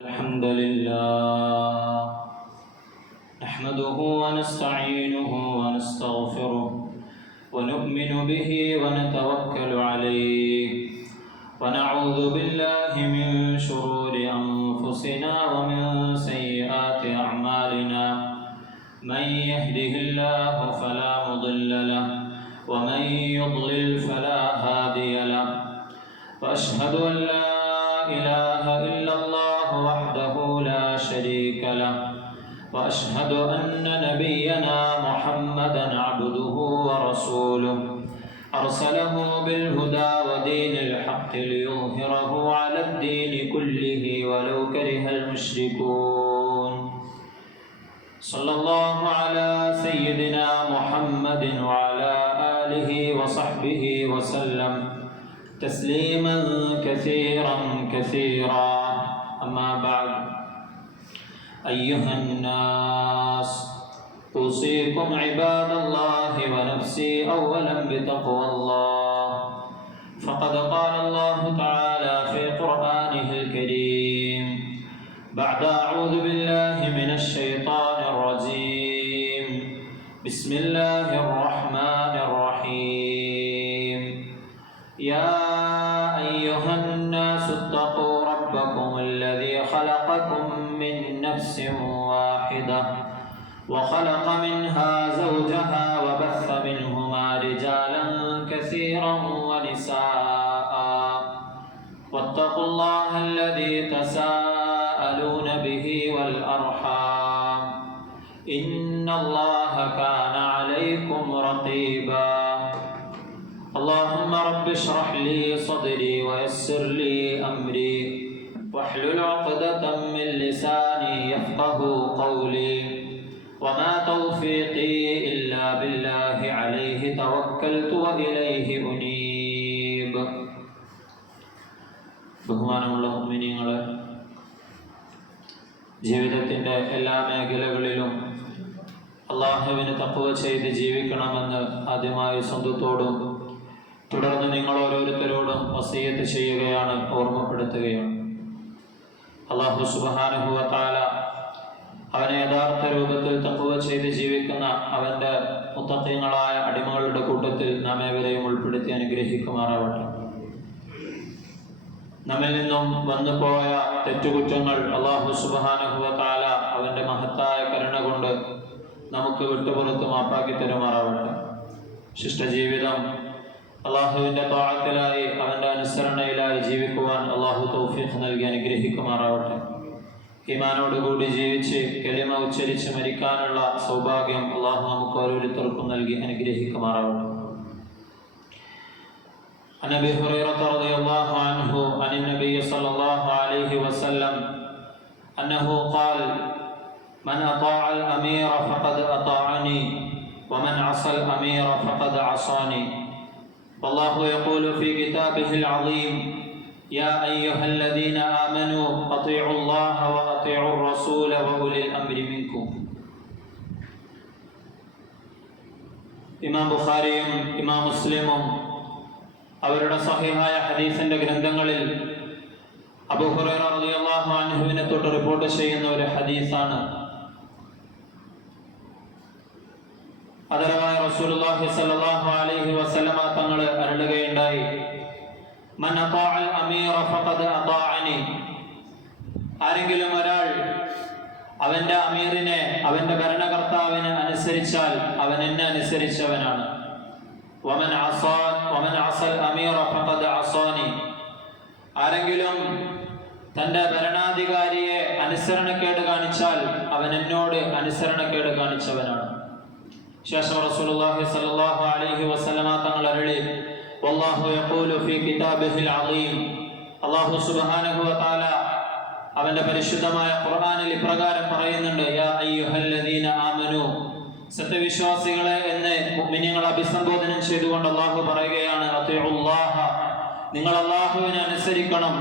الحمد لله نحمده ونستعينه ونستغفره ونؤمن به ونتوكل عليه ونعوذ بالله من شرور أنفسنا ومن سيئات أعمالنا من يهده الله فلا مضل له ومن يضلل فلا هادي له وأشهد أن لا إله إلا الله وحده لا شريك له وأشهد أن نبينا محمدا عبده ورسوله أرسله بالهدى ودين الحق ليظهره على الدين كله ولو كره المشركون صلى الله على سيدنا محمد وعلى آله وصحبه وسلم تسليما كثيرا كثيرا أما بعد أيها الناس أوصيكم عباد الله ونفسي أولا بتقوى الله فقد قال الله تعالى في قرآنه الكريم بعد أعوذ بالله من الشيطان الرجيم بسم الله الرحمن الرحيم يا أيها الناس اتقوا ربكم الذي خلقكم من نفس واحدة وخلق منها زوجها وبث منهما رجالا كثيرا ونساء واتقوا الله الذي تساءلون به والأرحام إن الله كان عليكم رقيبا اللهم رب اشرح لي صدري ويسر لي أمري واحلل عقدة من لساني يفقه قولي وما توفيقي إلا بالله عليه توكلت وإليه أنيب ബഹുമാനമുള്ള മുഅ്മിനീങ്ങളെ, ജീവിതത്തിൻ്റെ എല്ലാ മേഖലകളിലും അള്ളാഹുവിന് തഖ്വ ചെയ്ത് ജീവിക്കണമെന്ന് ആദ്യമായി സ്വന്തത്തോടും തുടർന്ന് നിങ്ങൾ ഓരോരുത്തരോടും വസിയത്ത് ചെയ്യുകയാണ്, ഓർമ്മപ്പെടുത്തുകയാണ്. അല്ലാഹു സുബ്ഹാനഹു വ തആല അവനെ യഥാർത്ഥ രൂപത്തിൽ തഖ്വ ചെയ്ത് ജീവിക്കുന്ന അവൻ്റെ മുത്തഖീങ്ങളായ അടിമകളുടെ കൂട്ടത്തിൽ നാം ഏവരെയും ഉൾപ്പെടുത്തി അനുഗ്രഹിക്കുമാറാവട്ടെ. നമ്മിൽ നിന്നും വന്നുപോയ തെറ്റുകുറ്റങ്ങൾ അല്ലാഹു സുബ്ഹാനഹു വ തആല അവൻ്റെ മഹത്തായ കരുണ കൊണ്ട് നമുക്ക് വിട്ടുപുറത്ത് മാപ്പാക്കി തരുമാറാവട്ടെ. ശിഷ്ടജീവിതം അള്ളാഹുവിൻ്റെ ത്വാഅത്തിലായി അവൻ്റെ അനുസരണയിലായി ജീവിക്കുവാൻ അള്ളാഹു തൗഫീഖ് നൽകി അനുഗ്രഹിക്കുമാറാവട്ടെ. ഈമാനോടുകൂടി ജീവിച്ച് കലിമ ഉച്ചരിച്ച് മരിക്കാനുള്ള സൗഭാഗ്യം അള്ളാഹു നമുക്ക് ഓരോരുത്തർക്കും നൽകി അനുഗ്രഹിക്കുമാറാവട്ടെ. عن أبي هريرة رضي الله عنه عن النبي صلى الله عليه وسلم أنه قال من أطاع الأمير فقد أطاعني ومن عصى الأمير فقد عصاني والله يقول في كتابه العظيم يا أيها الذين آمنوا أطيعوا الله وأطيعوا الرسول وأولي الأمر منكم. ഇമാം ബുഖാരിയും ഇമാം മുസ്ലിമും അവരുടെ സഹീഹായ ഹദീസിന്റെ ഗ്രന്ഥങ്ങളിൽ അബൂ ഹുറൈറ റളിയല്ലാഹു അൻഹുവിനെ തൊട്ട് റിപ്പോർട്ട് ചെയ്യുന്ന ഒരു ഹദീസാണ്. ആദരവായ റസൂലുള്ളാഹി സ്വല്ലല്ലാഹു അലൈഹി വസല്ലമ തങ്ങൾ അരുളുകയുണ്ടായി, മൻ അതാഅൽ അമീറ ഫഖദ് അതാഅനി. ആരെങ്കിലും ഒരാൾ അവന്റെ അമീറിനെ, അവന്റെ ഭരണകർത്താവിനെ അനുസരിച്ചാൽ അവൻ എന്നെ അനുസരിച്ചവനാണ്. വമൻ അസൽ അമീറ ഫഖദ് അസാനി. ആരെങ്കിലും തന്റെ ഭരണാധികാരിയെ അനുസരണക്കേട് കാണിച്ചാൽ അവൻ എന്നോട് അനുസരണക്കേട് കാണിച്ചവനാണ്. ശേഷം റസൂലുള്ളാഹി സ്വല്ലല്ലാഹു അലൈഹി വസല്ലമ തങ്ങൾ അരുളി, വല്ലാഹു യഖൂലു ഫീ കിതാബിഹിൽ അളീം. അല്ലാഹു സുബ്ഹാനഹു വ തആല അവന്റെ പരിശുദ്ധമായ ഖുർആനിൽ ഇപ്രകാരം പറയുന്നുണ്ട്, യാ അയ്യുഹല്ലദീന ആമനു. സത്യവിശ്വാസികളെ എന്ന് മുഅ്മിനീങ്ങളെ അഭിസംബോധന ചെയ്തുകൊണ്ട് അല്ലാഹു പറയുകയാണ്, അത്തിഉല്ലാഹ, നിങ്ങൾ അല്ലാഹുവിനെ അനുസരിക്കണം.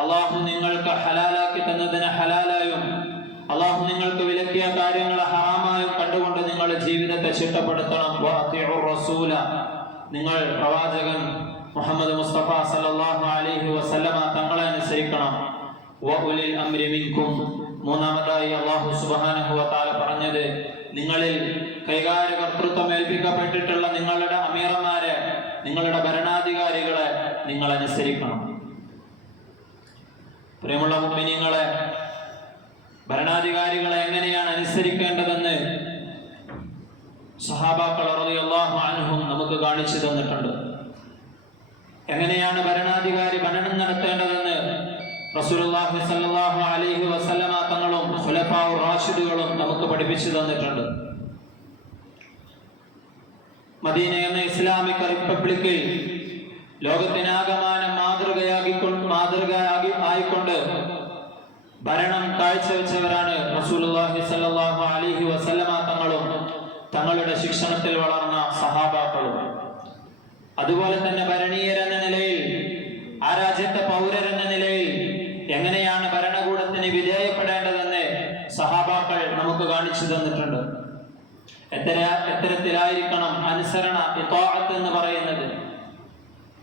അല്ലാഹു നിങ്ങൾക്ക് ഹലാലാക്കി തന്നതിനെ ഹലാലായും അല്ലാഹു നിങ്ങൾക്ക് വിലക്കിയ കാര്യങ്ങളെ ഹറാമായും കണ്ടുകൊണ്ട് നിങ്ങളുടെ ജീവിതത്തെ ചിട്ടപ്പെടുത്തണം. വഅത്തിഉർ റസൂല, നിങ്ങൾ പ്രവാചകൻ മുഹമ്മദ് മുസ്തഫ സല്ലല്ലാഹു അലൈഹി വസല്ലമ തങ്ങളെ അനുസരിക്കണം. വഉലിൽ അംരി മിൻകും. മൂന്നാമതായി അല്ലാഹു സുബ്ഹാനഹു വ തആല പറഞ്ഞത്, നിങ്ങളിൽ കൈകാര്യകർത്തൃത്വം ഏൽപ്പിക്കപ്പെട്ടിട്ടുള്ള നിങ്ങളുടെ അമീറന്മാരെ, നിങ്ങളുടെ ഭരണാധികാരികളെ നിങ്ങൾ അനുസരിക്കണം. പ്രിയമുള്ള മുഅ്മിനീങ്ങളെ, ഭരണാധികാരികളെ എങ്ങനെയാണ് അനുസരിക്കേണ്ടതെന്ന് സഹാബാക്കൾ റളിയല്ലാഹു അൻഹും നമുക്ക് കാണിച്ചു തന്നിട്ടുണ്ട്. എങ്ങനെയാണ് ഭരണാധികാരി ഭരണം നടത്തേണ്ടതെന്ന് റസൂലുള്ളാഹി സ്വല്ലല്ലാഹു അലൈഹി വസല്ലമ തങ്ങളും ഖുലഫാഉർ റാഷിദുകളും നമുക്ക് പഠിപ്പിച്ചു തന്നിട്ടുണ്ട്. മദീന എന്ന ഇസ്ലാമിക് റിപ്പബ്ലിക്കിൽ ലോകത്തിനാകമാനം മാതൃകയായിക്കൊണ്ട് ഭരണം കാഴ്ചവെച്ചവരാണ് റസൂലുള്ളാഹി സ്വല്ലല്ലാഹു അലൈഹി വസല്ലമ തങ്ങളും തങ്ങളുടെ ശിക്ഷണത്തിൽ വളർന്ന സഹാബാക്കളും. അതുപോലെ തന്നെ ഭരണീയരെന്ന നിലയിൽ, ആ രാജ്യത്തെ പൗരരെന്ന നിലയിൽ എങ്ങനെയാണ് ഭരണകൂടത്തിന് വിധേയപ്പെടേണ്ടതെന്ന് സഹാബാക്കൾ നമുക്ക് കാണിച്ചു തന്നിട്ടുണ്ട്. എത്തരത്തിലായിരിക്കണം അനുസരണ, ഇത്വാഅത്ത് എന്ന് പറയുന്നത്.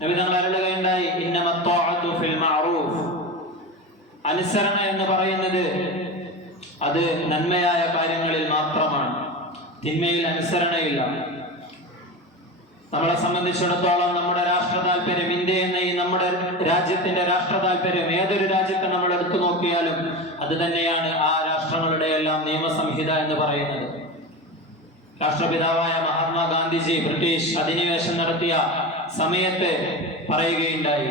നബി തങ്ങൾ അരുളുകയുണ്ടായി, ഇന്നമത്വാഅത്തു ഫിൽ മഅറൂഫ്. അനുസരണ എന്ന് പറയുന്നത് അത് നന്മയായ കാര്യങ്ങളിൽ മാത്രമാണ്, തിന്മയിൽ അനുസരണയില്ല. നമ്മളെ സംബന്ധിച്ചിടത്തോളം നമ്മുടെ രാഷ്ട്ര താല്പര്യം, ഇന്ത്യ എന്ന ഈ നമ്മുടെ രാജ്യത്തിന്റെ രാഷ്ട്ര താല്പര്യം ഏതൊരു രാജ്യത്തെ നമ്മൾ എടുത്തു നോക്കിയാലും അത് തന്നെയാണ് ആ രാഷ്ട്രങ്ങളുടെ എല്ലാം നിയമസംഹിത എന്ന് പറയുന്നത്. രാഷ്ട്രപിതാവായ മഹാത്മാഗാന്ധിജി ബ്രിട്ടീഷ് അധിനിവേശം നടത്തിയ സമയത്ത് പറയുകയുണ്ടായി,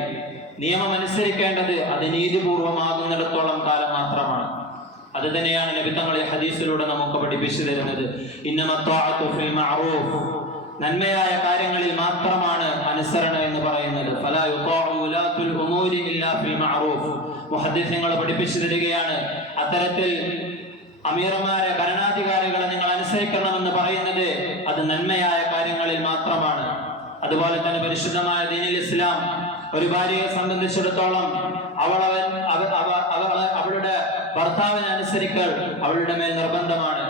നിയമം അനുസരിക്കേണ്ടത് അത് നീതിപൂർവമാകുന്നിടത്തോളം കാലം മാത്രമാണ്. അത് തന്നെയാണ് നബി തങ്ങൾ ഹദീസിലൂടെ നമുക്ക് പഠിപ്പിച്ചു തരുന്നത്. ഇന്നമത്വാഅത്തു ഫിൽ മഅറൂഫ്, നന്മയായ കാര്യങ്ങളിൽ മാത്രമാണ് അനുസരണ എന്ന് പറയുന്നത്. ഫലാ യുതാഉ ഉലാത്തുൽ ഉമൂരി ഇല്ലാ ഫിൽ മഅറൂഫ്. മുഹദ്ദിസുകൾ പഠിപ്പിച്ചു തരികയാണ്, അത്തരത്തിൽ അമീർമാരെ, ഭരണാധികാരികളെ നിങ്ങൾ അനുസരിക്കണമെന്ന് പറയുന്നത് അത് നന്മയായ കാര്യങ്ങളിൽ മാത്രമാണ്. അതുപോലെ തന്നെ പരിശുദ്ധമായ ദീനുൽ ഇസ്ലാം ഒരു ഭാര്യയെ സംബന്ധിച്ചിടത്തോളം അവളുടെ ഭർത്താവിനെ അനുസരിക്കൽ അവളുടെ മേൽ നിർബന്ധമാണ്.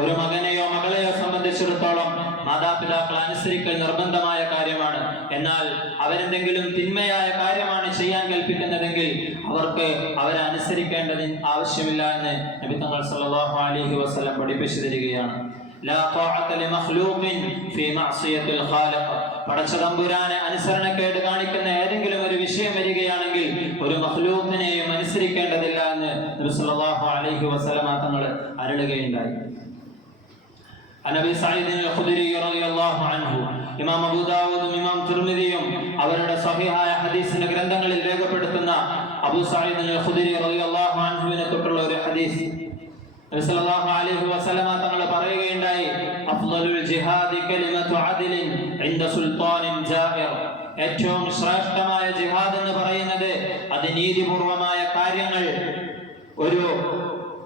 ഒരു മകനെയോ മകളെയോ സംബന്ധിച്ചിടത്തോളം മാതാപിതാക്കളെ അനുസരിക്കൽ നിർബന്ധമായ കാര്യമാണ്. എന്നാൽ അവരെന്തെങ്കിലും തിന്മയായ കാര്യമാണ് ചെയ്യാൻ കൽപ്പിക്കുന്നതെങ്കിൽ അവരെ അനുസരിക്കേണ്ടതിന് ആവശ്യമില്ല എന്ന് നബി തങ്ങൾ സല്ലല്ലാഹു അലൈഹി വസല്ലം പഠിപ്പിച്ചു തരികയാണ്. ലാ ത്വാഅത ലിമഖ്ലൂഖിൻ ഫീ മഅസിയത്തിൽ ഖാലിഖ്. പടച്ച തമ്പുരാനെ അനുസരണക്കേട് കാണിക്കുന്ന ഏതെങ്കിലും ഒരു വിഷയം വരികയാണെങ്കിൽ ഒരു മഖ്ലൂഖിനെയും അനുസരിക്കേണ്ടതില്ല എന്ന് നബി സല്ലല്ലാഹു അലൈഹി വസല്ലം തങ്ങൾ അരുളുകയുണ്ടായി. അനബി സഈദ് അൽ-ഖുദരി റളിയല്ലാഹു അൻഹു, ഇമാം അബൂ ദാവൂദും ഇമാം തിർമിദിയും അവരുടെ സ്വഹീഹായ ഹദീസിന്റെ ഗ്രന്ഥങ്ങളിൽ രേഖപ്പെടുത്തുന്ന അബൂ സഈദ് അൽ-ഖുദരി റളിയല്ലാഹു അൻഹുവിനെ തൊട്ടുള്ള ഒരു ഹദീസ് നബി സല്ലല്ലാഹു അലൈഹി വസല്ലം തങ്ങൾ പറയുകയുണ്ടായി, അഫ്ളലുൽ ജിഹാദി കലിമതു അദ്ലിൻ ഇൻദ സുൽത്താനിൻ ജാഇർ. ഏറ്റവും ശ്രേഷ്ഠമായ ജിഹാദ് എന്ന് പറയുന്നത് അത് നീതിപൂർവമായ കാര്യങ്ങൾ ഒരു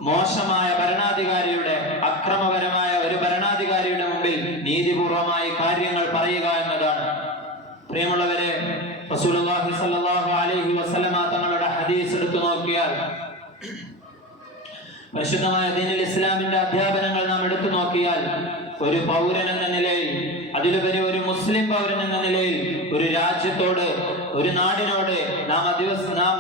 മോശമായ ഭരണാധികാരിയുടെ, അക്രമപരമായ ഒരു ഭരണാധികാരിയുടെ മുമ്പിൽ നീതിപൂർവമായി കാര്യങ്ങൾ പറയുക എന്നതാണ്. പ്രിയമുള്ളവരെ, റസൂലുള്ളാഹി സ്വല്ലല്ലാഹു അലൈഹി വസല്ലമ തങ്ങളുടെ ഹദീസ് എടുത്തു നോക്കിയാൽ, പരിശുദ്ധമായ ദീനുൽ ഇസ്ലാമിന്റെ അധ്യാപനങ്ങൾ നാം എടുത്തു നോക്കിയാൽ, ഒരു പൗരൻ എന്ന നിലയിൽ, അതിലുപരി ഒരു മുസ്ലിം പൗരൻ എന്ന നിലയിൽ ഒരു രാജ്യത്തോട്, ഒരു നാടിനോട്, നാം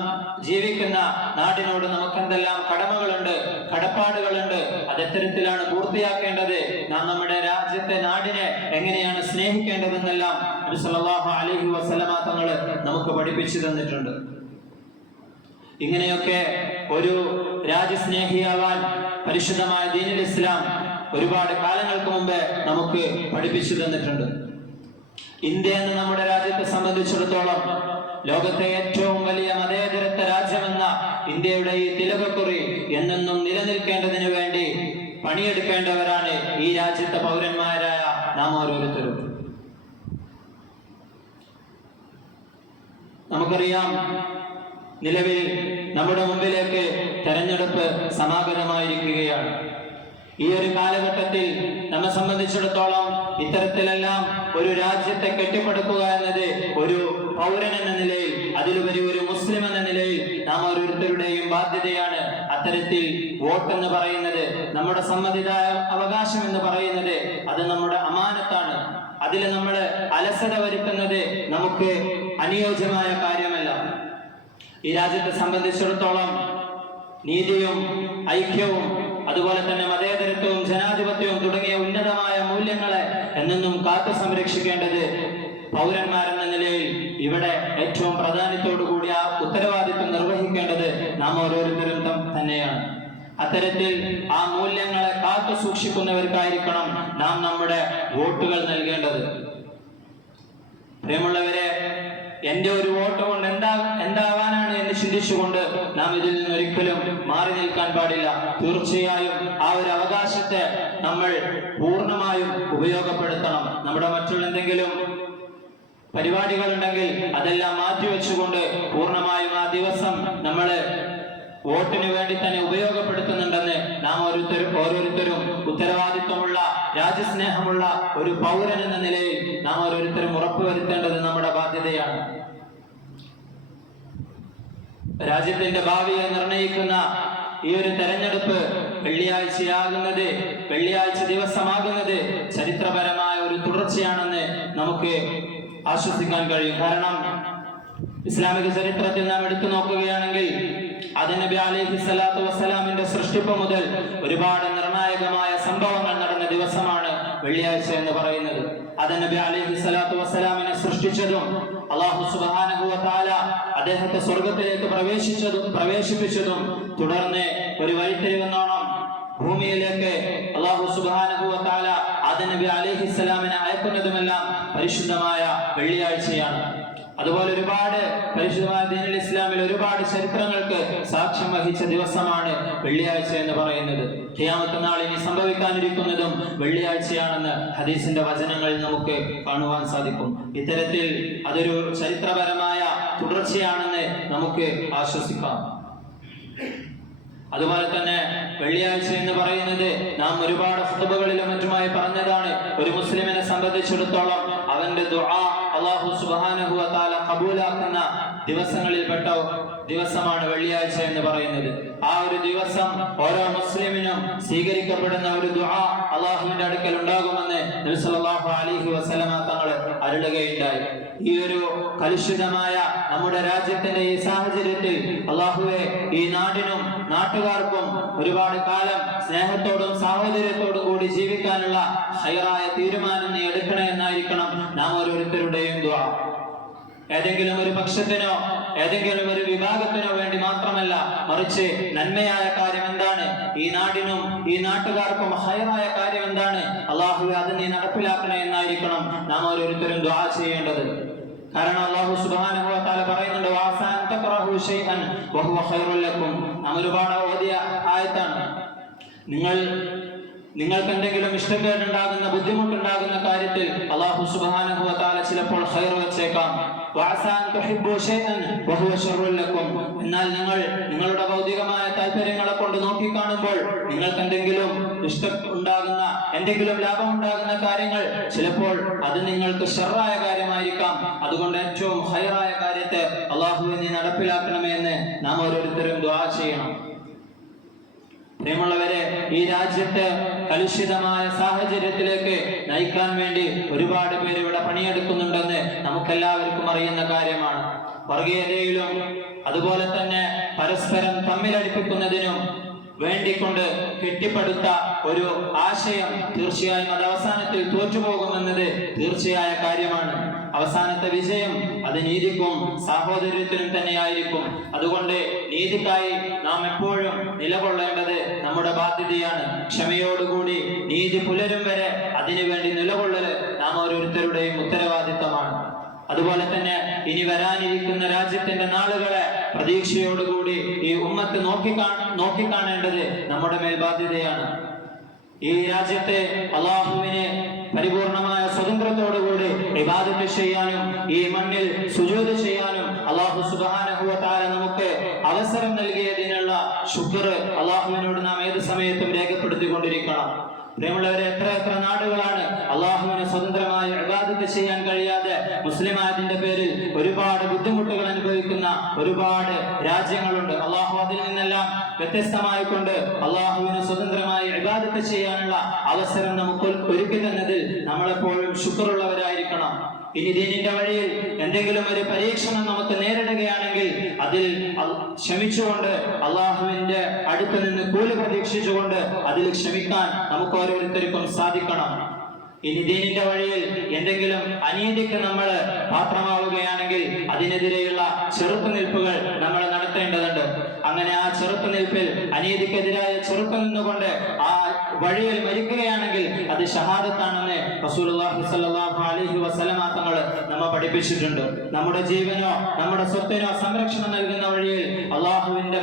ജീവിക്കുന്ന നാടിനോട് നമുക്ക് എന്തെല്ലാം കടമകളുണ്ട്, കടപ്പാടുകളുണ്ട്, അതെത്തരത്തിലാണ് പൂർത്തിയാക്കേണ്ടത്, നാം നമ്മുടെ രാജ്യത്തെ, നാടിനെ എങ്ങനെയാണ് സ്നേഹിക്കേണ്ടതെന്നെല്ലാം നബി സല്ലല്ലാഹു അലൈഹി വസല്ലമ തങ്ങൾ നമുക്ക് പഠിപ്പിച്ചു തന്നിട്ടുണ്ട്. ഇങ്ങനെയൊക്കെ ഒരു രാജ്യസ്നേഹിയാവാൻ പരിശുദ്ധമായ ദീനുൽ ഇസ്ലാം ഒരുപാട് കാലങ്ങൾക്ക് മുമ്പേ നമുക്ക് പഠിപ്പിച്ചു തന്നിട്ടുണ്ട്. ഇന്ത്യ എന്ന നമ്മുടെ രാജ്യത്തെ സംബന്ധിച്ചിടത്തോളം ലോകത്തെ ഏറ്റവും വലിയ മതേതരത്വ രാജ്യമെന്ന ഇന്ത്യയുടെ ഈ തിലകക്കുറി എന്നെന്നും നിലനിൽക്കേണ്ടതിനു വേണ്ടി പണിയെടുക്കേണ്ടവരാണ് ഈ രാജ്യത്തെ പൗരന്മാരായ നാം ഓരോരുത്തരും. നമുക്കറിയാം, നിലവിൽ നമ്മുടെ മുമ്പിലേക്ക് തെരഞ്ഞെടുപ്പ് സമാഗതമായിരിക്കുകയാണ്. ഈ ഒരു കാലഘട്ടത്തിൽ നമ്മെ സംബന്ധിച്ചിടത്തോളം ഇത്തരത്തിലെല്ലാം ഒരു രാജ്യത്തെ കെട്ടിപ്പടുക്കുക എന്നത് ഒരു പൗരൻ എന്ന നിലയിൽ, അതിലുപരി ഒരു മുസ്ലിം എന്ന നിലയിൽ നാം ഓരോരുത്തരുടെയും ബാധ്യതയാണ്. അത്തരത്തിൽ വോട്ട് എന്ന് പറയുന്നത്, നമ്മുടെ സമ്മതിദായ അവകാശം എന്ന് പറയുന്നത് അത് നമ്മുടെ അമാനത്താണ്. അതിൽ നമ്മൾ അലസത വരുത്തുന്നത് നമുക്ക് അനുയോജ്യമായ കാര്യമല്ല. ഈ രാജ്യത്തെ സംബന്ധിച്ചിടത്തോളം നീതിയും ഐക്യവും അതുപോലെ തന്നെ മതേതരത്വവും ജനാധിപത്യവും തുടങ്ങിയ ഉന്നതമായ മൂല്യങ്ങളെ എന്നെന്നും കാത്തു സംരക്ഷിക്കേണ്ടത് പൗരന്മാരെന്ന നിലയിൽ ഇവിടെ ഏറ്റവും പ്രാധാന്യത്തോടുകൂടി ആ ഉത്തരവാദിത്വം നിർവഹിക്കേണ്ടത് നാം ഓരോരുത്തരും തന്നെയാണ്. അത്തരത്തിൽ ആ മൂല്യങ്ങളെ കാത്തു സൂക്ഷിക്കുന്നവർക്കായിരിക്കണം നാം നമ്മുടെ വോട്ടുകൾ നൽകേണ്ടത്. പ്രിയമുള്ളവരെ, എന്റെ ഒരു വോട്ട് കൊണ്ട് എന്താവാനാണ് എന്ന് ചിന്തിച്ചുകൊണ്ട് നാം ഇതിൽ നിന്നൊരിക്കലും മാറി നിൽക്കാൻ പാടില്ല. തീർച്ചയായും ആ ഒരു അവകാശത്തെ നമ്മൾ പൂർണ്ണമായും ഉപയോഗപ്പെടുത്തണം. നമ്മുടെ മറ്റുള്ള എന്തെങ്കിലും പരിപാടികളുണ്ടെങ്കിൽ അതെല്ലാം മാറ്റിവെച്ചുകൊണ്ട് പൂർണ്ണമായും ആ ദിവസം നമ്മൾ വോട്ടിന് വേണ്ടി തന്നെ ഉപയോഗപ്പെടുത്തുന്നുണ്ടെന്ന് നാം ഓരോരുത്തരും ഉത്തരവാദിത്വമുള്ള രാജ്യസ്നേഹമുള്ള ഒരു പൗരൻ എന്ന നിലയിൽ നാം ഓരോരുത്തരും ഉറപ്പുവരുത്തേണ്ടത് നമ്മുടെ ബാധ്യതയാണ്. രാജ്യത്തിന്റെ ഭാവിയെ നിർണയിക്കുന്ന ഈ ഒരു തെരഞ്ഞെടുപ്പ് വെള്ളിയാഴ്ച ദിവസമാകുന്നത് ചരിത്രപരമായ ഒരു തുടർച്ചയാണെന്ന് നമുക്ക് ആശ്വസിക്കാൻ കഴിയും. കാരണം ഇസ്ലാമിക ചരിത്രത്തിൽ നാം എടുത്തു നോക്കുകയാണെങ്കിൽ ആദം നബി അലൈഹി സ്വലാത്തു വസ്സലാമിന്റെ സൃഷ്ടിപ്പ് മുതൽ ഒരുപാട് നിർണായകമായ സംഭവങ്ങൾ നടന്ന ദിവസമാണ് വെള്ളിയാഴ്ച എന്ന് പറയുന്നത്. ആദം നബി അലൈഹി സ്വലാത്തു വസ്സലാമിനെ സൃഷ്ടിച്ചതും അല്ലാഹു സുബ്ഹാനഹു വ തആല അദ്ദേഹത്തെ സ്വർഗ്ഗത്തിലേക്ക് പ്രവേശിപ്പിച്ചതും തുടർന്ന് ഒരു വഴിത്തിരിവെന്നോണം ഭൂമിയിലേക്ക് അല്ലാഹു സുബ്ഹാനഹു വ തആല ആദം നബി അലൈഹി സ്വലാമിനെ അയക്കുന്നതുമെല്ലാം പരിശുദ്ധമായ വെള്ളിയാഴ്ചയാണ്. അതുപോലെ ഒരുപാട് പരിശുദ്ധമായ ദീനുൽ ഇസ്ലാമിൽ ഒരുപാട് ചരിത്രങ്ങൾക്ക് സാക്ഷ്യം വഹിച്ച ദിവസമാണ് വെള്ളിയാഴ്ച എന്ന് പറയുന്നത്. ഖിയാമത്ത് നാൾ ഇനി സംഭവിക്കാനിരിക്കുന്നതും വെള്ളിയാഴ്ചയാണെന്ന് ഹദീസിന്റെ വചനങ്ങളിൽ നമുക്ക് കാണുവാൻ സാധിക്കും. ഇത്തരത്തിൽ അതൊരു ചരിത്രപരമായ തുടർച്ചയാണെന്ന് നമുക്ക് ആശ്വസിക്കാം. അതുപോലെ തന്നെ വെള്ളിയാഴ്ച എന്ന് പറയുന്നത് നാം ഒരുപാട് ഖുതുബകളിലും മറ്റുമായി പറഞ്ഞതാണ്. ഒരു മുസ്ലിമിനെ സംബന്ധിച്ചിടത്തോളം അവന്റെ ദുആ അല്ലാഹു സുബ്ഹാനഹു വ തആല ഖബൂലാക്കുന്ന ദിവസങ്ങളിൽപ്പെട്ട ദിവസമാണ് വെള്ളിയാഴ്ച എന്ന് പറയുന്നത്. ആ ഒരു ദിവസം ഓരോ മുസ്ലിമിനും സ്വീകരിക്കപ്പെടുന്ന ഒരു ദുആ അല്ലാഹുവിന്റെ അടുക്കൽ ഉണ്ടാകുമെന്ന് നബി സല്ലല്ലാഹു അലൈഹി വസല്ലമ തങ്ങൾ അരുളുകയുണ്ടായി. ഈ ഒരു കലുഷിതമായ നമ്മുടെ രാജ്യത്തിന്റെ ഈ സാഹചര്യത്തിൽ അല്ലാഹുവേ, ഈ നാടിനും നാട്ടുകാർക്കും ഒരുപാട് കാലം സ്നേഹത്തോടും സാഹോദര്യത്തോടും കൂടി ജീവിക്കാനുള്ള ഹൈറായ തീരുമാനം നീ എടുക്കണേ എന്നായിരിക്കണം നാം ഓരോരുത്തരുടെയും ദുആ. ഏതെങ്കിലും ഒരു പക്ഷത്തിനോ ഏതെങ്കിലും ഒരു വിഭാഗത്തിനോ വേണ്ടി മാത്രമല്ല, മറിച്ച് നന്മയായ കാര്യം എന്താണ്, ഈ നാടിനും ഈ നാട്ടുകാർക്കും ഹൈറായ കാര്യം എന്താണ്, അല്ലാഹുവേ അത് നീ നടപ്പിലാക്കണേ എന്നായിരിക്കണം നാം ഓരോരുത്തരും ദുആ ചെയ്യേണ്ടത്. കാരണം അല്ലാഹു സുബ്ഹാനഹു വ തആല പറയുന്നുണ്ട്, വഅസാ അൻ തക്റഹു ശൈഅൻ വഹുവ ഖൈറുൽ ലക്കും. നാം ഒരുപാട് ഓതിയ ആയത്താണ്. നിങ്ങൾക്ക് എന്തെങ്കിലും ഇഷ്ടക്കേടുണ്ടാകുന്ന ബുദ്ധിമുട്ടുണ്ടാകുന്ന കാര്യത്തിൽ അല്ലാഹു സുബ്ഹാനഹു വ തആല ചിലപ്പോൾ ഖൈർ വെച്ചേക്കാം. വഅസാ അൻ തുഹിബ്ബു ശൈഅൻ വഹുവ ശർറുൽ ലക്കും. എന്നാൽ നിങ്ങളുടെ ഭൗതികമായ താല്പര്യങ്ങളെ കൊണ്ട് നോക്കിക്കാണുമ്പോൾ നിങ്ങൾക്ക് എന്തെങ്കിലും ഉണ്ടാകുന്ന എന്തെങ്കിലും ലാഭം ഉണ്ടാകുന്ന കാര്യങ്ങൾ ചിലപ്പോൾ അത് നിങ്ങൾക്ക് ഷർറായ കാര്യമായിരിക്കാം. അതുകൊണ്ട് ഏറ്റവും ഖൈറായ കാര്യത്തെ അല്ലാഹുവേ നീ നടപ്പിലാക്കണമേ എന്ന് നാം ഓരോരുത്തരും ദുആ ചെയ്യണം. പ്രിയമുള്ളവരെ, ഈ രാജ്യത്തെ കലുഷിതമായ സാഹചര്യത്തിലേക്ക് നയിക്കാൻ വേണ്ടി ഒരുപാട് പേര് ഇവിടെ പണിയെടുക്കുന്നുണ്ടെന്ന് നമുക്കെല്ലാവർക്കും അറിയുന്ന കാര്യമാണ്. വർഗീയതയിലും അതുപോലെ തന്നെ പരസ്പരം തമ്മിലടിപ്പിക്കുന്നതിനും വേണ്ടിക്കൊണ്ട് കെട്ടിപ്പടുത്ത ഒരു ആശയം തീർച്ചയായും അത് അവസാനത്തിൽ തോറ്റുപോകുമെന്നത് തീർച്ചയായ കാര്യമാണ്. അവസാനത്തെ വിജയം അത് നീതിക്കും സാഹോദര്യത്തിനും തന്നെയായിരിക്കും. അതുകൊണ്ട് നീതിക്കായി നാം എപ്പോഴും നിലകൊള്ളേണ്ടത് നമ്മുടെ ബാധ്യതയാണ്. ക്ഷമയോടുകൂടി നീതി പുലരും വരെ അതിനുവേണ്ടി നിലകൊള്ളൽ നാം ഓരോരുത്തരുടെയും ഉത്തരവാദിത്തമാണ്. അതുപോലെ തന്നെ ഇനി വരാനിരിക്കുന്ന രാജ്യത്തിന്റെ നാളുകളെ പ്രതീക്ഷയോടുകൂടി ഈ ഉമ്മത്ത് നോക്കിക്കാണേണ്ടത് നമ്മുടെ മേൽ ബാധ്യതയാണ്. ഈ രാജ്യത്തെ അല്ലാഹുവിനെ പരിപൂർണമായ സ്വതന്ത്രത്തോടുകൂടി ഇബാദത്ത് ചെയ്യാനും ഈ മണ്ണിൽ സുജൂദ് ചെയ്യാനും അല്ലാഹു സുബ്ഹാനഹു വ തആല നമുക്ക് അവസരം നൽകിയതിനുള്ള ശുക്ർ അല്ലാഹുവിനോട് നാം ഏത് സമയത്തും രേഖപ്പെടുത്തിക്കൊണ്ടിരിക്കണം. പ്രിയമുള്ളവരെ, എത്ര നാടുകളാണ് അല്ലാഹുവിനെ സ്വതന്ത്രമായി ഇബാദത്ത് ചെയ്യാൻ കഴിയാതെ മുസ്ലിമായതിന്റെ പേരിൽ ഒരുപാട് ബുദ്ധിമുട്ടുകൾ അനുഭവിക്കുന്ന ഒരുപാട് രാജ്യങ്ങളുണ്ട്. അല്ലാഹു അതിൽ നിന്നെല്ലാം വ്യത്യസ്തമായിക്കൊണ്ട് അല്ലാഹുവിനെ സ്വതന്ത്രമായി ഇബാദത്ത് ചെയ്യാനുള്ള അവസരം നമുക്ക് ഒരുക്കി തന്നതിൽ നമ്മളെപ്പോഴും ശുക്റുള്ളവരായി ആളുകളായിരിക്കണം. ഇനി ദീനിന്റെ വഴിയിൽ എന്തെങ്കിലും ഒരു പരീക്ഷണം നമുക്ക് നേരിടുകയാണെങ്കിൽ അതിൽ ക്ഷമിച്ചുകൊണ്ട് അള്ളാഹുവിന്റെ അടുത്ത് നിന്ന് കൂലി പ്രതീക്ഷിച്ചുകൊണ്ട് അതിൽ ക്ഷമിക്കാൻ നമുക്ക് ഓരോരുത്തർക്കും സാധിക്കണം. ഇനി ദീനിന്റെ വഴിയിൽ എന്തെങ്കിലും അനീതിക്ക് നമ്മൾ പാത്രമാവുകയാണെങ്കിൽ അതിനെതിരെയുള്ള ചെറുത്തുനിൽപ്പുകൾ നമ്മൾ നടത്തേണ്ടതുണ്ട്. അങ്ങനെ ആ ചെറുത്തുനിൽപ്പിൽ അനീതിക്കെതിരായ ചെറുത്തു നിന്നുകൊണ്ട് ആ വഴിയിൽ മരിക്കുകയാണെങ്കിൽ അത് ഷഹാദത്താണെന്ന് റസൂലുള്ളാഹി സ്വല്ലല്ലാഹു അലൈഹി വസല്ലമ തങ്ങൾ നമ്മെ പഠിപ്പിച്ചിട്ടുണ്ട്. നമ്മുടെ ജീവനോ നമ്മുടെ സ്വത്തിനോ സംരക്ഷണം നൽകുന്ന വഴിയിൽ അള്ളാഹുവിന്റെ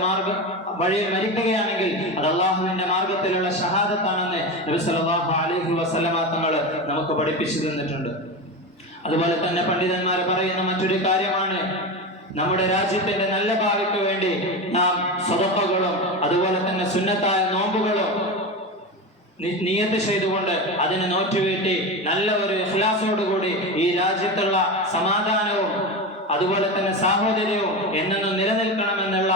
വഴിയിൽ മരിക്കുകയാണെങ്കിൽ അത് അള്ളാഹുവിന്റെ മാർഗത്തിലുള്ള ഷഹാദത്താണെന്ന് നബി സല്ലല്ലാഹു അലൈഹി വസല്ലമ തങ്ങൾ നമുക്ക് പഠിപ്പിച്ചു തന്നിട്ടുണ്ട്. അതുപോലെ തന്നെ പണ്ഡിതന്മാർ പറയുന്ന മറ്റൊരു കാര്യമാണ്, നമ്മുടെ രാജ്യത്തിന്റെ നല്ല ഭാവിക്ക് വേണ്ടി നാം സദഖകളും അതുപോലെ തന്നെ സുന്നത്തായ നോമ്പുകളും നിയത്ത് ചെയ്തുകൊണ്ട് അതിനെ നോറ്റുവീട്ടി നല്ല ഒരു ഇഖ്ലാസോടുകൂടി ഈ രാജ്യത്തുള്ള സമാധാനവും അതുപോലെ തന്നെ സാഹോദര്യവും എന്നെന്നും നിലനിൽക്കണമെന്നുള്ള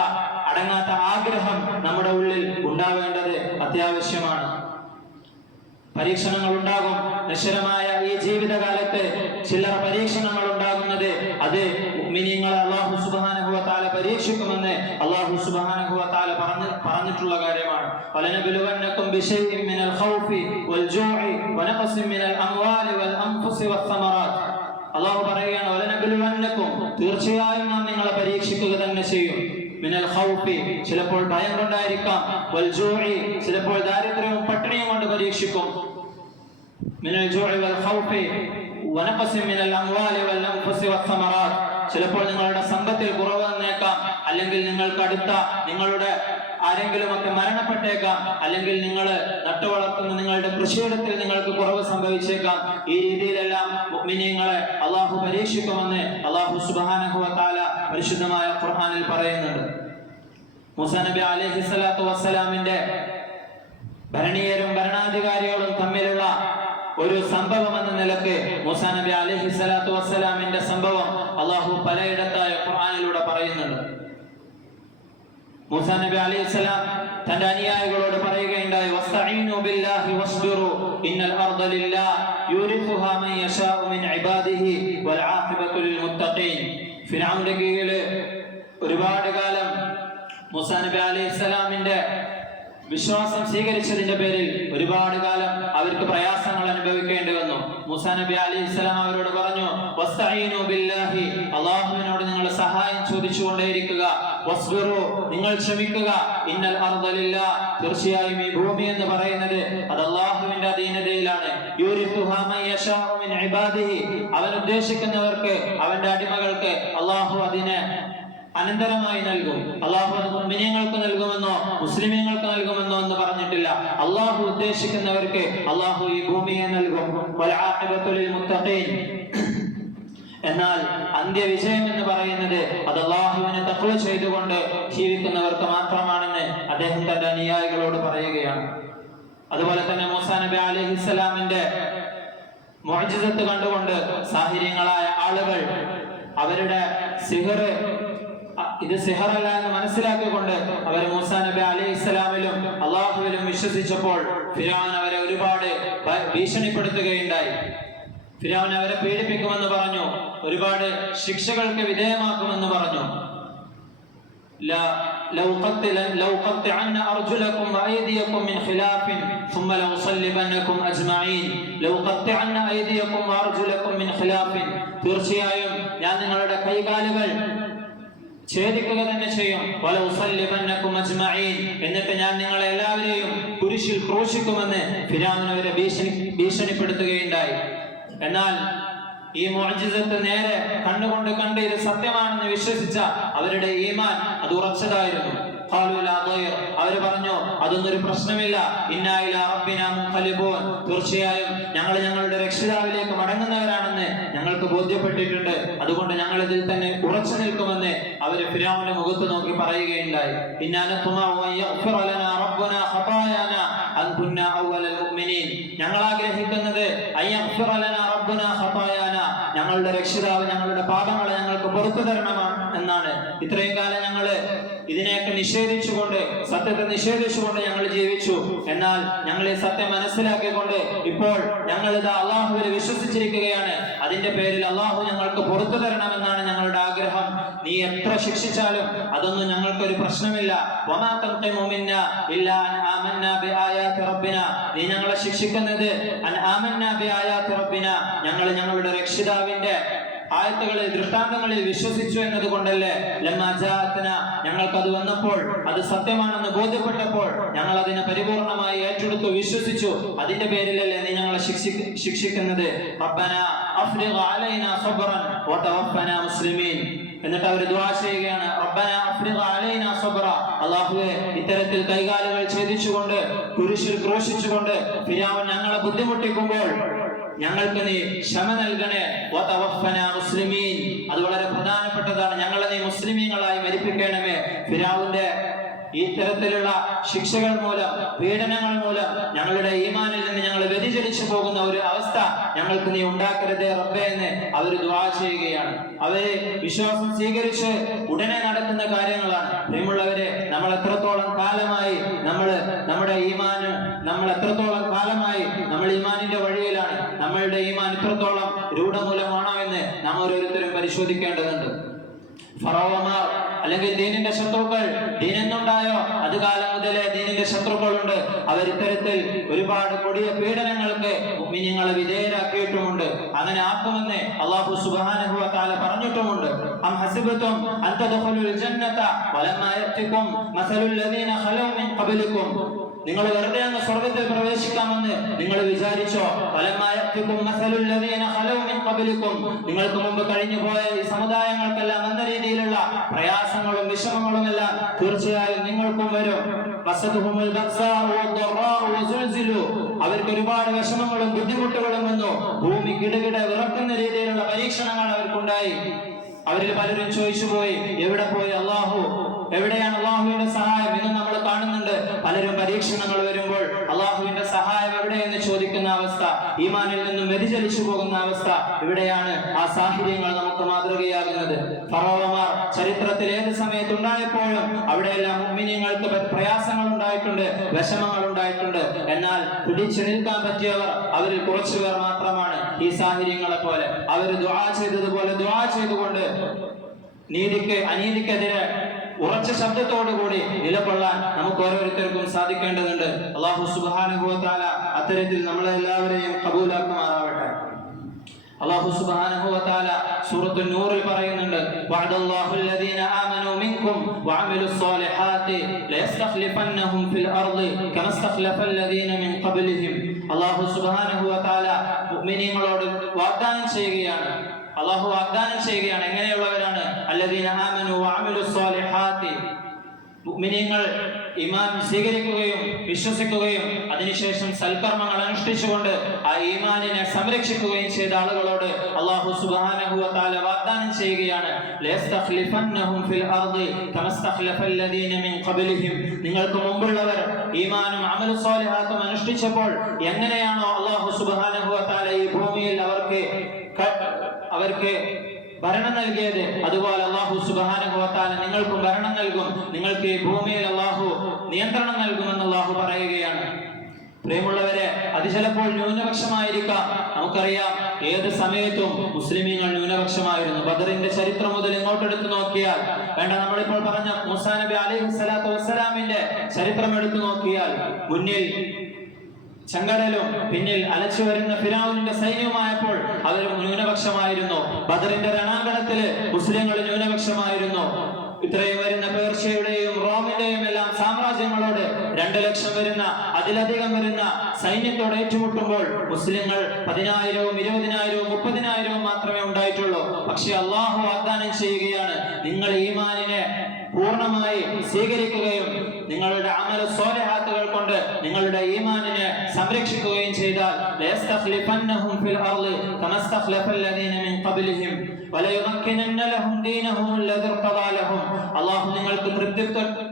അടങ്ങാത്ത ആഗ്രഹം നമ്മുടെ ഉള്ളിൽ ഉണ്ടാവേണ്ടത് അത്യാവശ്യമാണ്. പരീക്ഷണങ്ങൾ ഉണ്ടാകും. നശ്വരമായ ഈ ജീവിതകാലത്ത് ചില്ലറ പരീക്ഷണങ്ങൾ ഉണ്ടാകുന്നത് അത് മുഅ്മിനീങ്ങളെ അല്ലാഹു സുബ്ഹാനഹു വ തആല പരീക്ഷിക്കുമെന്ന് അല്ലാഹു സുബ്ഹാനഹു വ തആല പറഞ്ഞിട്ടുള്ള കാര്യമാണ്. വലനബലുവന്നകും ബിശൈഇൻ മിനൽ ഖൗഫി വൽ ജൂഇ വനഖസിൻ മിനൽ അംവാലി വൽ അൻഫുസി വസ്സമറാത്ത്. അല്ലാഹു പറയുകയാണ്, വലനബലുവന്നകും തീർച്ചയായും നാം നിങ്ങളെ പരീക്ഷിക്കുക തന്നെ ചെയ്യും. മിനൽ ഖൗഫി ചിലപ്പോൾ ഭയം കൊണ്ടായിരിക്കാം, വൽ ജൂഇ ചിലപ്പോൾ ദാരിദ്ര്യവും പട്ടിണിയും കൊണ്ട് പരീക്ഷിക്കും. മിനൽ ജൂഇ വൽ ഖൗഫി വനഖസിൻ മിനൽ അംവാലി വൽ അൻഫുസി വസ്സമറാത്ത് ചിലപ്പോൾ നിങ്ങളുടെ സമ്പത്തിൽ കുറവ് വന്നേക്കാം, അല്ലെങ്കിൽ നിങ്ങൾക്ക് അടുത്ത നിങ്ങളുടെ ആരെങ്കിലും ഒക്കെ മരണപ്പെട്ടേക്കാം, അല്ലെങ്കിൽ നിങ്ങൾ നട്ടുവളർത്തുന്ന നിങ്ങളുടെ കൃഷിയിടത്തിൽ നിങ്ങൾക്ക് കുറവ് സംഭവിച്ചേക്കാം. ഈ രീതിയിലെല്ലാം മുഅ്മിനീങ്ങളെ അള്ളാഹു പരീക്ഷിക്കുമെന്ന് അള്ളാഹു സുബ്ഹാനഹു വ തആല പരിശുദ്ധമായ ഖുർആനിൽ പറയുന്നുണ്ട്. മൂസാ നബി അലൈഹി സ്വലാത്തു വസ്സലാമിന്റെ ഭരണീയരും ഭരണാധികാരികളും തമ്മിലുള്ള ഒരു സംഭവം എന്ന നിലക്ക് മൂസാ നബി അലൈഹി സ്വലാത്തു വസ്സലാമിന്റെ സംഭവം അള്ളാഹു പലയിടത്തായ ഖുർആനിലൂടെ പറയുന്നുണ്ട്. മൂസാ നബി അലൈഹിസ്സലാം തന്റെ അനുയായികളോട് പറയുകയുണ്ടായി, വസ്തഈനു ബില്ലാഹി വസ്ബിറു ഇന്നൽ അർദ ലില്ലാഹി യൂരിസുഹാ മൻ യശാഉ മിൻ ഇബാദിഹി വൽ ആഖിബത്തു ലിൽ മുത്തഖീൻ. ഫിർഔന്റെ കീഴിൽ ഒരുപാട് കാലം മൂസാ നബി അലൈഹിസ്സലാമിന്റെ വിശ്വാസം സ്വീകരിച്ചതിന്റെ പേരിൽ ഒരുപാട് കാലം അവർക്ക് പ്രയാസങ്ങൾ അനുഭവിക്കേണ്ടി വന്നു. മൂസാ നബി അലൈഹിസ്സലാം അവരോട് പറഞ്ഞു, വസ്തഈനു ബില്ലാഹി അല്ലാഹുവിനോട് നിങ്ങൾ സഹായം ചോദിച്ചുകൊണ്ടേയിരിക്കുക, വസ്ബിറു നിങ്ങൾ ക്ഷമിക്കുക, ഇന്നൽ അർദ ലില്ലാഹി തീർച്ചയായും ഈ ഭൂമി എന്ന് പറയുന്നത് അത് അല്ലാഹുവിന്റെ അധീനതയിലാണ്. യൂരിസുഹാ മൻ യശാഉ മിൻ ഇബാദിഹി അവൻ ഉദ്ദേശിക്കുന്നവർക്ക് അവന്റെ അടിമകൾക്ക് അല്ലാഹു അതിനെ അനന്തരമായി നൽകും. അള്ളാഹു അത് മുഅ്മിനീങ്ങൾക്ക് നൽകുമെന്നോ മുസ്ലിമീങ്ങൾക്ക് നൽകുമെന്നോ എന്ന് പറഞ്ഞിട്ടില്ല. അള്ളാഹു ഉദ്ദേശിക്കുന്നവർക്ക് അള്ളാഹു ഈ ഭൂമിയെ നൽകും. വൽ ആഖിബത്തു ലിൽ മുത്തഖീൻ എന്നാൽ അന്ത്യവിജയം എന്ന് പറയുന്നത് അത് അള്ളാഹുവിനെ തഖ്വ ചെയ്തുകൊണ്ട് ജീവിക്കുന്നവർക്ക് മാത്രമാണെന്ന് അദ്ദേഹം തന്റെ അനുയായികളോട് പറയുകയാണ്. അതുപോലെ തന്നെ മൂസാ നബി അലൈഹിസ്സലാമിന്റെ മുഅ്ജിസത്ത് കണ്ടുകൊണ്ട് സാഹിര്യങ്ങളായ ആളുകൾ അവരുടെ സിഹർ ഇത് സിഹറല്ല എന്ന് മനസ്സിലാക്കിക്കൊണ്ട് അവർ മൂസാ നബി അലൈഹിസ്സലാമിലും അള്ളാഹുവിലും വിശ്വസിച്ചപ്പോൾ ഫിർഔൻ അവരെ ഒരുപാട് ഭീഷണിപ്പെടുത്തുകയുണ്ടായി. ഫിർഔൻ അവരെ പീഡിപ്പിക്കുമെന്ന് പറഞ്ഞു, ഒരുപാട് ശിക്ഷകൾക്ക് വിധേയമാക്കുമെന്ന് പറഞ്ഞു. لأقطعن أرجلكم وأيديكم من خلاف ثم لأصلبنكم أجمعين لأقطعن أيديكم وأرجلكم من خلاف തീർച്ചയായും ഞാൻ നിങ്ങളുടെ കൈകാലുകൾ ഛേദിക്കുക തന്നെ ചെയ്യും. വലഉസല്ലിബന്നകും അജ്മഈൻ എന്നിട്ട് ഞാൻ നിങ്ങളെ എല്ലാവരെയും കുരിശിൽ ക്രൂശിക്കുമെന്ന് ഫിർഔൻ അവരെ ഭീഷണിപ്പെടുത്തുകയുണ്ടായി. എന്നാൽ ഈ മുഅ്ജിസത്ത് നേരെ കണ്ടുകൊണ്ട് കണ്ട് ഇത് സത്യമാണെന്ന് വിശ്വസിച്ച അവരുടെ ഈമാൻ അത് ഉറച്ചതായിരുന്നു. അവര് പറഞ്ഞു, അതൊന്നും ഒരു പ്രശ്നമില്ല, ഇന്നാ ഇലാ റബ്ബിനാ മുൻഖലിബൂൻ തീർച്ചയായും ഞങ്ങൾ ഞങ്ങളുടെ രക്ഷിതാവിലേക്ക് മടങ്ങുന്നവരാണെന്ന് ഞങ്ങൾക്ക് ബോധ്യപ്പെട്ടിട്ടുണ്ട്, അതുകൊണ്ട് ഞങ്ങൾ ഇതിൽ തന്നെ ഉറച്ചു നിൽക്കുമെന്ന് അവര് ഫിർഔന്റെ മുഖത്ത് നോക്കി പറയുകയുണ്ടായി. ഇന്നാ നത്മഉ അൻ യഗ്ഫിറ ലനാ റബ്ബുനാ ഖതായാനാ അൻ കുന്നാ അവ്വലൽ മുഅ്മിനീൻ ഞങ്ങൾ ആഗ്രഹിക്കുന്നത് അൻ യഗ്ഫിറ ലനാ റബ്ബുനാ ഖതായാനാ ഞങ്ങളുടെ രക്ഷിതാവ് ഞങ്ങളുടെ പാപങ്ങളെ ഞങ്ങൾക്ക് പുറത്തു തരണം എന്നാണ്. ഇത്രയും കാലം ഞങ്ങള് ഇതിനെയൊക്കെ നിഷേധിച്ചുകൊണ്ട്, സത്യത്തെ നിഷേധിച്ചുകൊണ്ട് ഞങ്ങൾ ജീവിച്ചു. എന്നാൽ ഞങ്ങൾ ഈ സത്യം മനസ്സിലാക്കിക്കൊണ്ട് ഇപ്പോൾ ഞങ്ങൾ ഇത് അള്ളാഹുവിൽ വിശ്വസിച്ചിരിക്കുകയാണ്. അതിന്റെ പേരിൽ അള്ളാഹു ഞങ്ങൾക്ക് പുറത്തു തരണമെന്നാണ് ഞങ്ങളുടെ ആഗ്രഹം. നീ എത്ര ശിക്ഷിച്ചാലും അതൊന്നും ഞങ്ങൾക്കൊരു പ്രശ്നമില്ല. നീ ഞങ്ങളെ ശിക്ഷിക്കുന്നത് ഞങ്ങൾ ഞങ്ങളുടെ രക്ഷിതാവിന്റെ ആയത്തുകളിൽ, ദൃഷ്ടാന്തങ്ങളിൽ വിശ്വസിച്ചു എന്നതുകൊണ്ടല്ലേ. ഞങ്ങൾക്കത് വന്നപ്പോൾ, അത് സത്യമാണെന്ന് ബോധ്യപ്പെട്ടപ്പോൾ ഞങ്ങൾ അതിനെ പരിപൂർണമായി ഏറ്റെടുത്തു, വിശ്വസിച്ചു. അതിന്റെ പേരിലല്ലേ നീ ഞങ്ങളെ ശിക്ഷിക്കുന്നത്. എന്നിട്ട് അവർ ദുആ ചെയ്യുകയാണ്, അല്ലാഹുവേ, ഇത്തരത്തിൽ കൈകാലുകൾ ഛേദിച്ചുകൊണ്ട്, കുരിശിൽ ക്രൂശിച്ചുകൊണ്ട് ഫിർഔൻ ഞങ്ങളെ ബുദ്ധിമുട്ടിക്കുമ്പോൾ ഞങ്ങൾക്ക് നീ ക്ഷമ നൽകണേ. മുസ്ലിമീൻ, അത് വളരെ പ്രധാനപ്പെട്ടതാണ്. ഞങ്ങളെ നീ മുസ്ലിമീങ്ങളായി മരിപ്പിക്കണമേ. ഫിർഔന്റെ ഈ തരത്തിലുള്ള ശിക്ഷകൾ മൂലം, പീഡനങ്ങൾ മൂലം ഞങ്ങളുടെ ഈമാനിൽ നിന്ന് ഞങ്ങൾ വ്യതിചലിച്ചു പോകുന്ന ഒരു അവസ്ഥ ഞങ്ങൾക്ക് നീ ഉണ്ടാക്കരുതേ റബ്ബേ എന്ന് അവർ ദുആ ചെയ്യുകയാണ്. അവര് വിശ്വാസം സ്വീകരിച്ച് ഉടനെ നടക്കുന്ന കാര്യങ്ങളാണ്. പ്രിയമുള്ളവരെ, നമ്മൾ എത്രത്തോളം കാലമായി നമ്മുടെ ഈമാനിന്റെ വഴിയിലാണ്, നമ്മളുടെ ഈമാൻ ഇത്രത്തോളം രൂഢമൂലമാണോ എന്ന് നാം ഓരോരുത്തരും പരിശോധിക്കേണ്ടതുണ്ട്. ഫറോവമാർ അല്ലെങ്കിൽ ദീനിന്റെ ശത്രുക്കൾ, ദീനെന്നുണ്ടായോ അത് കാലം മുതലേ ദീനിന്റെ ശത്രുക്കളുണ്ട്. അവർ ഇത്തരത്തിൽ ഒരുപാട് കൊടിയ പീഡനങ്ങൾക്ക് മുഅ്മിനീങ്ങളെ വിധേയരാക്കിയിട്ടുമുണ്ട്. അങ്ങനെ ആക്കുമെന്ന് അല്ലാഹു സുബ്ഹാനഹു വ തആല പറഞ്ഞിട്ടുമുണ്ട്. അം ഹസിബതും അൻ തദ്ഖുലുൽ ജന്നത വലമ്മാ യഅതികും മസലുൽ ലദീന ഖലൂ മിൻ ഖബ്ലികും, നിങ്ങൾ വെറുതെ അങ്ങ് സ്വർഗത്തിൽ പ്രവേശിക്കാമെന്ന് നിങ്ങൾ വിചാരിച്ചോ? നിങ്ങൾക്ക് മുമ്പ് കഴിഞ്ഞു പോയ ഈ സമുദായങ്ങൾക്കെല്ലാം എന്ന രീതിയിലുള്ള പ്രയാസങ്ങളും വിഷമങ്ങളും എല്ലാം തീർച്ചയായും നിങ്ങൾക്കും വരും. അവർക്ക് ഒരുപാട് വിഷമങ്ങളും ബുദ്ധിമുട്ടുകളും വന്നു. ഭൂമി കിടുകിട വിറക്കുന്ന രീതിയിലുള്ള പരീക്ഷണങ്ങൾ അവർക്കുണ്ടായി. അവരിൽ പലരും ചോദിച്ചു പോയി, എവിടെ പോയി അള്ളാഹു, എവിടെയാണ് അള്ളാഹുവിന്റെ സഹായം? ഇന്ന് നമ്മൾ കാണുന്നുണ്ട്, പലരും പരീക്ഷണങ്ങൾ വരുമ്പോൾ അള്ളാഹുവിന്റെ സഹായം എവിടെയെന്ന് ചോദിക്കുന്ന അവസ്ഥ, ഈമാനിൽ നിന്നും വ്യതിചലിച്ചു പോകുന്ന അവസ്ഥ. ഇവിടെയാണ് ആ സാഹചര്യങ്ങൾ നമുക്ക് മാതൃകയാകുന്നത്. ഫറോവമാർ ചരിത്രത്തിൽ ഏത് സമയത്തുണ്ടായപ്പോഴും അവിടെയെല്ലാം മുഅ്മിനീങ്ങൾക്ക് പ്രയാസങ്ങൾ ഉണ്ടായിട്ടുണ്ട്, വിഷമങ്ങൾ ഉണ്ടായിട്ടുണ്ട്. എന്നാൽ പിടിച്ചു നിൽക്കാൻ പറ്റിയവർ അവരിൽ കുറച്ചുപേർ മാത്രമാണ്. ഈ സാഹചര്യങ്ങളെ പോലെ അവർ ദുആ ചെയ്തതുപോലെ ദുആ ചെയ്തുകൊണ്ട് അനീതിക്കെതിരെ ഉറച്ച ശബ്ദത്തോടുകൂടി നിലകൊള്ളാൻ നമുക്ക് ഓരോരുത്തർക്കും സാധിക്കേണ്ടതുണ്ട്. അല്ലാഹു സുബ്ഹാനഹു വ തആല അത്തരത്തിൽ നമ്മളെ എല്ലാവരെയും ഖബൂലാക്കുമാറാവട്ടെ. അല്ലാഹു സുബ്ഹാനഹു വ തആല സൂറത്തുൻ നൂറിൽ പറയുന്നുണ്ട്, വഅദല്ലാഹുൽ ലദീന ആമനൂ മിൻകും വഅമിലുസ് സ്വാലിഹാത്തി ലയസ്തഖ്ലിഫന്നഹും ഫിൽ അർളി കമസ്തഖ്ലഫൽ ലദീന മിൻ ഖബ്ലിഹിം. അല്ലാഹു സുബ്ഹാനഹു വ തആല മുഅ്മിനീങ്ങളോട് വാഗ്ദാനം ചെയ്യുകയാണ്. അല്ലാഹു വാഗ്ദാനം ചെയ്യുകയാണ്. എങ്ങനെയുള്ളവരാണ്? അല്ലദീന ആമനൂ വഅമിലുസ് സ്വാലിഹാത്തി, മുഅ്മിനീങ്ങൾ ഈമാൻ സ്വീകരിക്കുകയും വിശ്വസിക്കുകയും അതിനുശേഷം സൽക്കർമ്മങ്ങൾ അനുഷ്ഠിച്ചുകൊണ്ട് ആ ഈമാനിനെ സംരക്ഷിക്കുകയും ചെയ്ത ആളുകളോട് അല്ലാഹു സുബ്ഹാനഹു വ തആല വാഗ്ദാനം ചെയ്യുകയാണ്, ലയസ്തഖ്ലിഫന്നഹും ഫിൽ അർളി കമസ്തഖ്ലഫൽ ലദീന മിൻ ഖബ്ലിഹിം. നിങ്ങൾക്ക് മുമ്പുള്ളവർ ഈമാനും അമലുസ് സ്വാലിഹാത്തും അനുഷ്ഠിച്ചപ്പോൾ എങ്ങനെയാണോ അല്ലാഹു സുബ്ഹാനഹു വ തആല ഈ ഭൂമിയിൽ അവർക്ക് ഭരണം നൽകിയത്, അതുപോലെ അല്ലാഹു സുബ്ഹാനഹു വ തആല നിങ്ങൾക്കും ഭരണം നൽകും. നിങ്ങൾക്ക് ഈ ഭൂമിയിൽ അല്ലാഹു നിയന്ത്രണം നൽകുമെന്ന് അല്ലാഹു പറയുകയാണ്. പ്രിയമുള്ളവരെ, അത് ചിലപ്പോൾ ന്യൂനപക്ഷമായിരിക്കാം. നമുക്കറിയാം, ഏത് സമയത്തും മുസ്ലിമീങ്ങൾ ന്യൂനപക്ഷമായിരുന്നു. ബദറിന്റെ ചരിത്രം മുതൽ ഇങ്ങോട്ടെടുത്ത് നോക്കിയാൽ, നമ്മളിപ്പോൾ പറഞ്ഞ മൂസാ നബി അലൈഹിസ്സലാത്തു വസ്സലാമിന്റെ ചരിത്രം എടുത്തു നോക്കിയാൽ, മുന്നിൽ ചെങ്കടലും പിന്നിൽ അലച്ചു വരുന്ന ഫിർഔനിന്റെ സൈന്യവുമായപ്പോൾ അവർ ന്യൂനപക്ഷമായിരുന്നു. ബദറിന്റെ രണാങ്കണത്തില് മുസ്ലിങ്ങൾ ന്യൂനപക്ഷമായിരുന്നു. ഇത്രയും വരുന്ന പേർഷ്യയുടെയും റോമിന്റെയും എല്ലാം സാമ്രാജ്യങ്ങളോട് 2 ലക്ഷം വരുന്ന അതിലധികം വരുന്ന സൈന്യത്തോട് ഏറ്റുമുട്ടുമ്പോൾ മുസ്ലിങ്ങൾ 10,000-ഉം 20,000-ഉം 30,000-ഉം മാത്രമേ ഉണ്ടായിട്ടുള്ളൂ. പക്ഷെ അല്ലാഹു വാഗ്ദാനം ചെയ്യുകയാണ്, നിങ്ങൾ ഈമാനിനെ പൂർണ്ണമായി സ്വീകരിക്കുകയും നിങ്ങളുടെ അമല സ്വാലിഹാത്തുകൾ കൊണ്ട് നിങ്ങളുടെ ഈമാനിനെ സംരക്ഷിക്കുകയും ചെയ്താൽ ലയസ്തഖ്ലിഫന്നഹും ഫിൽ അർളി കമസ്തഖ്ലഫൽ ലദീന മിൻ ഖബ്ലിഹിം വലയുമക്കിനന്ന ലഹും ദീനഹും അല്ലദീ ഖദാ ലഹും. അല്ലാഹു നിങ്ങൾക്ക്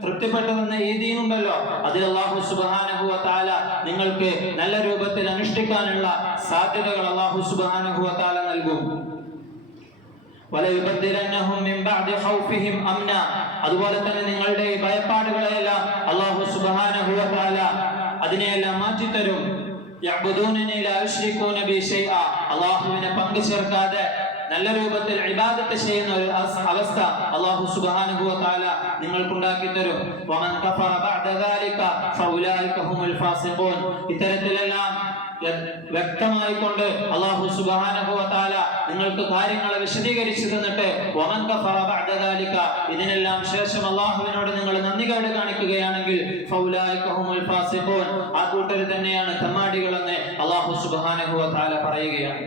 തൃപ്തിപ്പെട്ടതെന്ന ഈ ദീനുണ്ടല്ലോ, അതിൽ അല്ലാഹു സുബ്ഹാനഹു വ തആല നിങ്ങൾക്ക് നല്ല രൂപത്തിൽ അനുഷ്ഠിക്കാനുള്ള സാധ്യതകൾ അല്ലാഹു സുബ്ഹാനഹു വ തആല നൽകും. വലയുബദ്ദിലന്നഹും മിൻ ബഅദി ഖൗഫിഹിം അംന. അതുപോലെ തന്നെ നിങ്ങളുടെ ഭയപ്പാടുകളെല്ലാം അല്ലാഹു സുബ്ഹാനഹു വ തആല അതിനെയെല്ലാം മാറ്റിത്തരും. യഅ്ബുദൂനനി ലാ യുശ്രികൂന ബി ശൈഅ. അല്ലാഹുവിനെ പങ്കു ചേർക്കാതെ നല്ല രൂപത്തിൽ ഇബാദത്ത് ചെയ്യുന്ന ഒരു അവസ്ഥ അല്ലാഹു സുബ്ഹാനഹു വ തആല നിങ്ങൾക്കുണ്ടാക്കി തരും. വമൻ കഫറ ബഅദ ദാലിക ഫഉലൈക ഹുമുൽ ഫാസിഖൂൻ. ഇത്തരത്തിലെല്ലാം വ്യക്തമായി കൊണ്ട് അല്ലാഹു സുബ്ഹാനഹു വ തആല നിങ്ങൾക്ക് കാര്യങ്ങളെ വിശദീകരിച്ചു തന്നിട്ട് വമൻ കഫറ ബഅദ ദാലിക, ഇതിനെല്ലാം ശേഷം അല്ലാഹുവിനോട് നിങ്ങൾ നന്ദികേട് കാണിക്കുകയാണെങ്കിൽ ഫൗലൈക ഹുമുൽ ഫാസിഖൂൻ, ആ കൂട്ടർ തന്നെയാണ് തെമ്മാടികളെന്ന് അല്ലാഹു സുബ്ഹാനഹു വ തആല പറയുകയാണ്.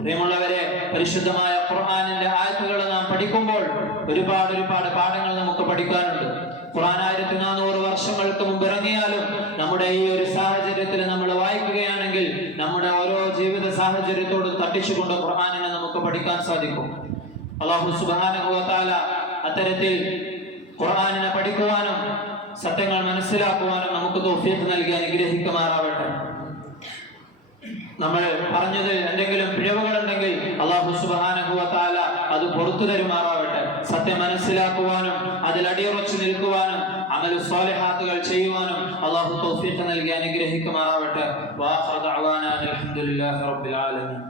പ്രിയമുള്ളവരെ, പരിശുദ്ധമായ ഖുർആനിന്റെ ആയത്തുകൾ നാം പഠിക്കുമ്പോൾ ഒരുപാട് പാഠങ്ങൾ നമുക്ക് പഠിക്കാനുണ്ട്. ഖുർആൻ 1400 വർഷങ്ങൾക്ക് മുമ്പ് ഇറങ്ങിയാലും നമ്മുടെ ഈ ഒരു സാഹചര്യത്തിൽ നമ്മൾ വായിക്കുകയാണെങ്കിൽ നമ്മുടെ ഓരോ ജീവിത സാഹചര്യത്തോടും തട്ടിച്ചുകൊണ്ട് ഖുർആനിനെ നമുക്ക് പഠിക്കാൻ സാധിക്കും. അല്ലാഹു സുബ്ഹാനഹു വ തആല അത്തരത്തിൽ ഖുർആനിനെ പഠിക്കുവാനും സത്യങ്ങൾ മനസ്സിലാക്കുവാനും നമുക്ക് തൗഫീഖ് നൽകി അനുഗ്രഹിക്കുമാറാവട്ടെ. നമ്മൾ പറഞ്ഞത് എന്തെങ്കിലും പിഴവുകളുണ്ടെങ്കിൽ അല്ലാഹു സുബ്ഹാനഹു വ തആല അത് പുറത്തു തരുമാറാവട്ടെ. സത്യം മനസ്സിലാക്കുവാനും അതിൽ അടിയുറച്ചു നിൽക്കുവാനും അമലു സ്വാലിഹാത്തുകൾ ചെയ്യുവാനും അല്ലാഹു തൗഫീഖ് നൽകി അനുഗ്രഹിക്കുമാറാവട്ടെ. വആഖിറു ദഅവാനാ അൽഹംദുലില്ലാഹി റബ്ബിൽ ആലമീൻ.